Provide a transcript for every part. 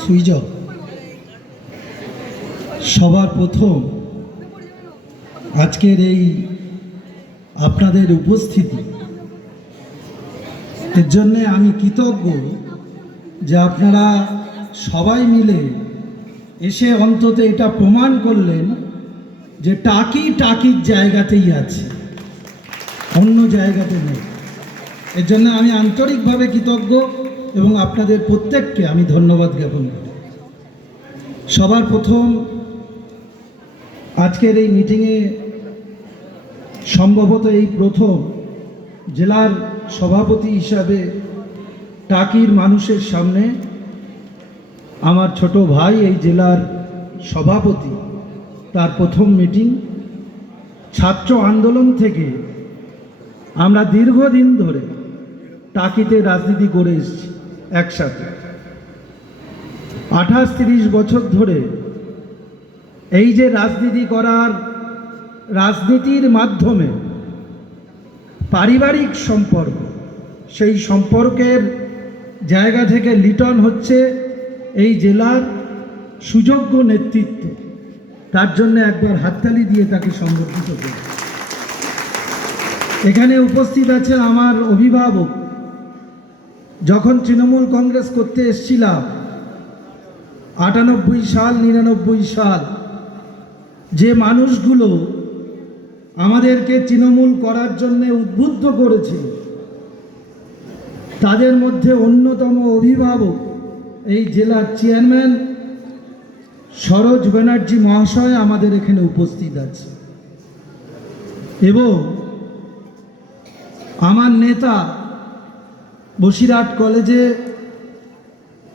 Switch off. সবার প্রথম আজকের এই আপনাদের উপস্থিতি। এর জন্যে আমি কৃতজ্ঞ যে আপনারা সবাই মিলে এসে অন্তত এটা প্রমাণ করলেন যে টাকি টাকির জায়গাতেই আছে, অন্য জায়গাতে নেই। এর জন্য আমি আন্তরিকভাবে কৃতজ্ঞ। এবং আপনাদের প্রত্যেককে আমি ধন্যবাদ জ্ঞাপন করি সবার প্রথম আজকের এই মিটিংয়ে সম্ভবত এই প্রথম জেলার সভাপতি হিসাবে টাকির মানুষের সামনে আমার ছোট ভাই, এই জেলার সভাপতি, তার প্রথম মিটিং। ছাত্র আন্দোলন থেকে আমরা দীর্ঘদিন ধরে টাকিতে রাজনীতি করে এসেছি। একসাথে। আঠাশ তিরিশ বছর ধরে এই যে রাজনীতি করার রাজনীতির মাধ্যমে পারিবারিক সম্পর্ক, সেই সম্পর্কের জায়গা থেকে লিটন হচ্ছে এই জেলার সুযোগ্য নেতৃত্ব। তার জন্য একবার হাততালি দিয়ে তাকে সংগঠিত করি এখানে উপস্থিত আছেন আমার অভিভাবক যখন তৃণমূল কংগ্রেস করতে এসছিলাম, আটানব্বই সাল, নিরানব্বই সাল, যে মানুষগুলো আমাদেরকে তৃণমূল করার জন্য উদ্বুদ্ধ করেছে, তাদের মধ্যে অন্যতম অভিভাবক এই জেলার চেয়ারম্যান সরোজ ব্যানার্জি মহাশয় আমাদের এখানে উপস্থিত আছে। এবং আমার নেতা বসিরহাট কলেজে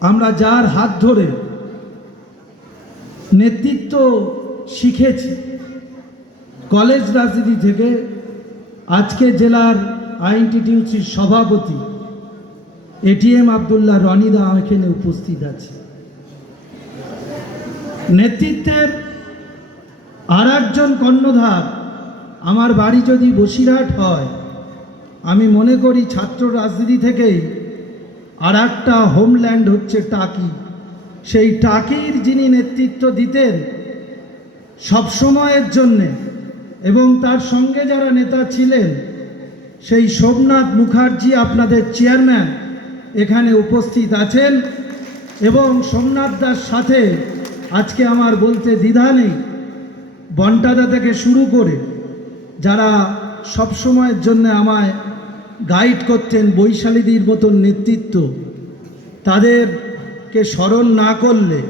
আমরা যার হাত ধরে নেতৃত্ব শিখেছি, কলেজ রাজনীতি থেকে আজকে জেলার আইনটিটিউসির সভাপতি এটিএম আবদুল্লাহ রনিদা এখানে উপস্থিত আছে নেতৃত্বের আর একজন কর্ণধার আমার বাড়ি যদি বসিরহাট হয় আমি মনে করি ছাত্র রাজনীতি থেকেই আর একটা হোমল্যান্ড হচ্ছে টাকি। সেই টাকির যিনি নেতৃত্ব দিতেন সবসময়ের জন্যে এবং তার সঙ্গে যারা নেতা ছিলেন, সেই সোমনাথ মুখার্জি আপনাদের চেয়ারম্যান এখানে উপস্থিত আছেন এবং সোমনাথ দার সাথে আজকে আমার বলতে দ্বিধা নেই, বন্টাদা থেকে শুরু করে যারা সবসময়ের জন্য আমায় গাইড করতেন বৈশালীদির মতন নেতৃত্ব। তাদেরকে স্মরণ না করলে,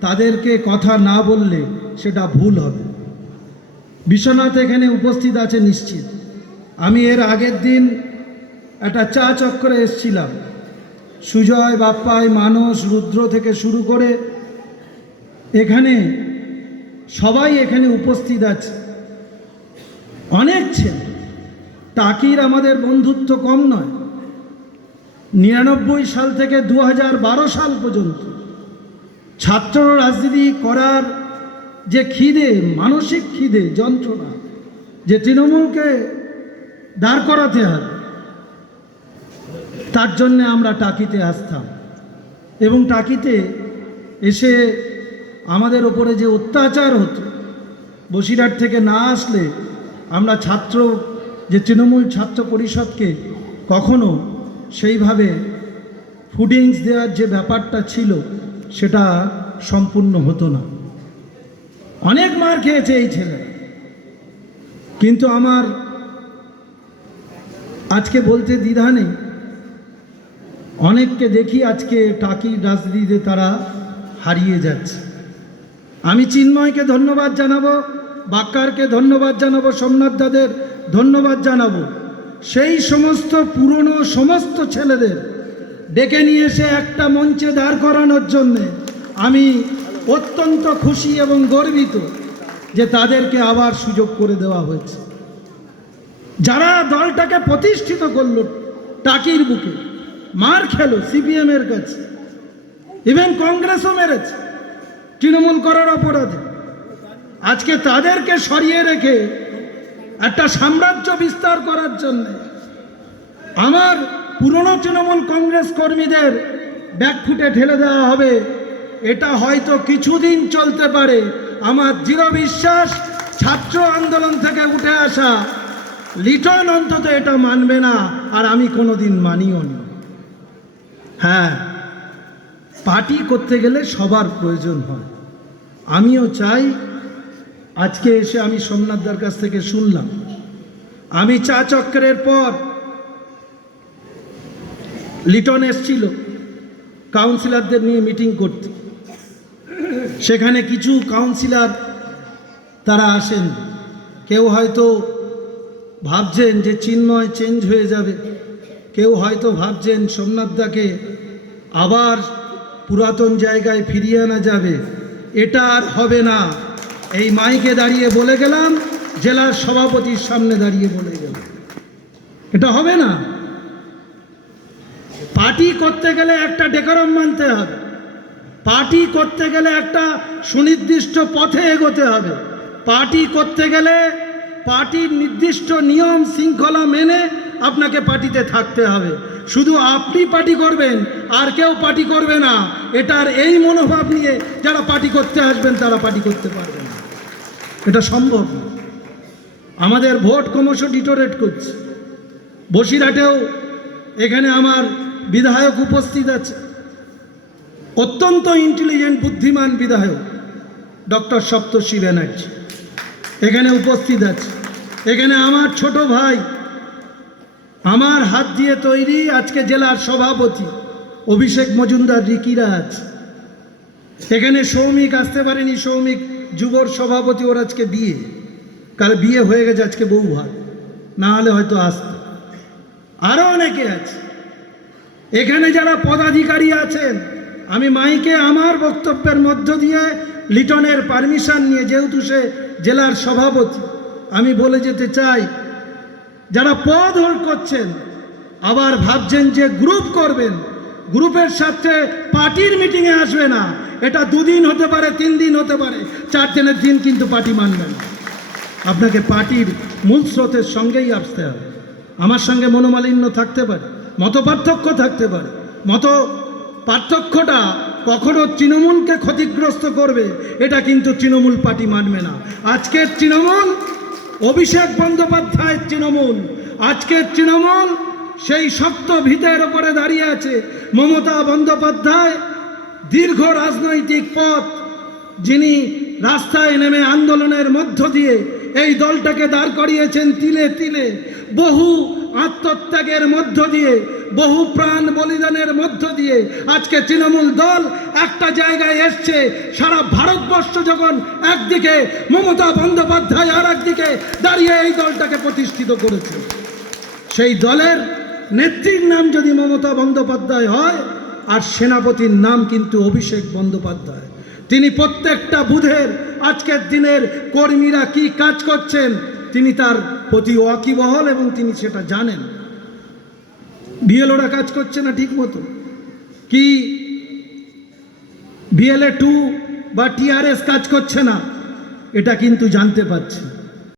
তাদেরকে কথা না বললে সেটা ভুল হবে। বিশ্বনাথ এখানে উপস্থিত আছে নিশ্চিত। আমি এর আগের দিন একটা চা চক্করে এসছিলাম। সুজয়, বাপ্পাই, মানস, রুদ্র থেকে শুরু করে এখানে সবাই এখানে উপস্থিত আছে। অনেক ছেলে। টাকির আমাদের বন্ধুত্ব কম নয়। নিরানব্বই সাল থেকে দু হাজার বারো সাল পর্যন্ত ছাত্র রাজনীতি করার যে খিদে, মানসিক খিদে, যন্ত্রণা, যে তৃণমূলকে দাঁড় করাতে হবে তার জন্যে আমরা টাকিতে আসতাম এবং টাকিতে এসে আমাদের ওপরে যে অত্যাচার হতো, বসিরহাট থেকে না আসলে আমরা ছাত্র যে তৃণমূল ছাত্র পরিষদকে কখনো সেইভাবে ফুডিংস দেওয়ার যে ব্যাপারটা ছিল, সেটা সম্পূর্ণ হতো না। অনেক মার খেয়েছে এই ছেলে। কিন্তু আমার আজকে বলতে দ্বিধা নেই। অনেককে দেখি আজকে টাকি রাজনীতিতে তারা হারিয়ে যাচ্ছে। আমি চিন্ময়কে ধন্যবাদ জানাব, বাক্কারকে ধন্যবাদ জানাব, সোমনাথ দাদের ধন্যবাদ জানাব। সেই সমস্ত পুরনো সমস্ত ছেলেদের ডেকে নিয়ে এসে একটা মঞ্চে দাঁড় করানোর জন্যে আমি অত্যন্ত খুশি এবং গর্বিত যে তাদেরকে আবার সুযোগ করে দেওয়া হয়েছে। যারা দলটাকে প্রতিষ্ঠিত করল টাকির বুকে, মার খেলো সিপিএমের কাছে ইভেন কংগ্রেসও মেরেছে তৃণমূল করার অপরাধে। আজকে তাদেরকে সরিয়ে রেখে একটা সাম্রাজ্য বিস্তার করার জন্য আমার পুরনো তৃণমূল কংগ্রেস কর্মীদের ব্যাকফুটে ঠেলে দেওয়া হবে। এটা হয়তো কিছুদিন চলতে পারে। আমার দৃঢ় বিশ্বাস, ছাত্র আন্দোলন থেকে উঠে আসা লিটন অন্তত এটা মানবে না, আর আমি কোনোদিন মানিও নি। হ্যাঁ পার্টি করতে গেলে সবার প্রয়োজন হয়। আমিও চাই আজকে এসে আমি সোমনাথদার কাছ থেকে শুনলাম। আমি চা চক্রের পর লিটন এসছিল কাউন্সিলরদের নিয়ে মিটিং করতে। সেখানে কিছু কাউন্সিলার তারা আসেন। কেউ হয়তো ভাবছেন যে চিন্ময় চেঞ্জ হয়ে যাবে। কেউ হয়তো ভাবছেন সোমনাথদাকে আবার পুরাতন জায়গায় ফিরিয়ে আনা যাবে। এটা আর হবে না। এই মাইকে দাঁড়িয়ে বলে গেলাম, জেলার সভাপতির সামনে দাঁড়িয়ে বলে গেলাম। এটা হবে না? পার্টি করতে গেলে একটা ডেকোরাম মানতে হবে। পার্টি করতে গেলে একটা সুনির্দিষ্ট পথে এগোতে হবে। পার্টি করতে গেলে পার্টির নির্দিষ্ট নিয়ম শৃঙ্খলা মেনে আপনাকে পার্টিতে থাকতে হবে। শুধু আপনি পার্টি করবেন, আর কেউ পার্টি করবে না। এটার এই মনোভাব নিয়ে যারা পার্টি করতে আসবেন, তারা পার্টি করতে পারবে। এটা সম্ভব আমাদের ভোট ক্রমশ ডিটোরেট করছে। বসিরহাটেও এখানে আমার বিধায়ক উপস্থিত আছে। অত্যন্ত ইন্টেলিজেন্ট বুদ্ধিমান বিধায়ক, ডক্টর সপ্তর্ষি ব্যানার্জি এখানে উপস্থিত আছে। এখানে আমার ছোট ভাই, আমার হাত দিয়ে তৈরি আজকে জেলার সভাপতি অভিষেক মজুমদার রিকিরা আছে। এখানে সৌমিক, আসতে পারেনি সৌমিক যুবর সভাপতি ওর আজকে বিয়ে। কাল বিয়ে হয়ে গেছে আজকে বউ ভাত না হলে হয়তো আসতো। আরও অনেকে আছে। এখানে যারা পদাধিকারী আছেন, আমি মাইকে আমার বক্তব্যের মধ্য দিয়ে লিটনের পারমিশন নিয়ে, যেহেতু সে জেলার সভাপতি, আমি বলে যেতে চাই, যারা পদ হোল্ড করছেন, আবার ভাবছেন যে গ্রুপ করবেন, গ্রুপের সাথে পার্টির মিটিংয়ে আসবে না। এটা দুদিন হতে পারে, তিন দিন হতে পারে, চার দিনের দিন কিন্তু পার্টি মানবে না। আপনাকে পার্টির মূল স্রোতের সঙ্গেই আসতে হবে। আমার সঙ্গে মনোমালিন্য থাকতে পারে মত পার্থক্য থাকতে পারে। মত পার্থক্যটা কখনো তৃণমূলকে ক্ষতিগ্রস্ত করবে, এটা কিন্তু তৃণমূল পার্টি মানবে না। আজকের তৃণমূল, অভিষেক বন্দ্যোপাধ্যায়ের তৃণমূল। আজকের তৃণমূল সেই শক্ত ভিতের ওপরে দাঁড়িয়ে আছে, মমতা বন্দ্যোপাধ্যায় দীর্ঘ রাজনৈতিক পথ যিনি রাস্তায় নেমে আন্দোলনের মধ্য দিয়ে এই দলটাকে দাঁড় করিয়েছেন তিলে তিলে, বহু আত্মত্যাগের মধ্য দিয়ে, বহু প্রাণ বলিদানের মধ্য দিয়ে আজকে তৃণমূল দল একটা জায়গায় এসছে, সারা ভারতবর্ষ যখন একদিকে মমতা বন্দ্যোপাধ্যায় আর একদিকে দাঁড়িয়ে এই দলটাকে প্রতিষ্ঠিত করেছে। সেই দলের নেত্রীর নাম যদি মমতা বন্দ্যোপাধ্যায় হয় আর সেনাপতির নাম কিন্তু অভিষেক বন্দ্যোপাধ্যায়। তিনি প্রত্যেকটা বুধের আজকের দিনের কর্মীরা কি কাজ করছেন, তিনি তার প্রতি ওয়াকিবহল এবং তিনি সেটা জানেন। বিএলওরা কাজ করছে না ঠিক মতো? কি বিএলএ টু বা টিআরএস কাজ করছে না, এটা কিন্তু জানতে পারছে।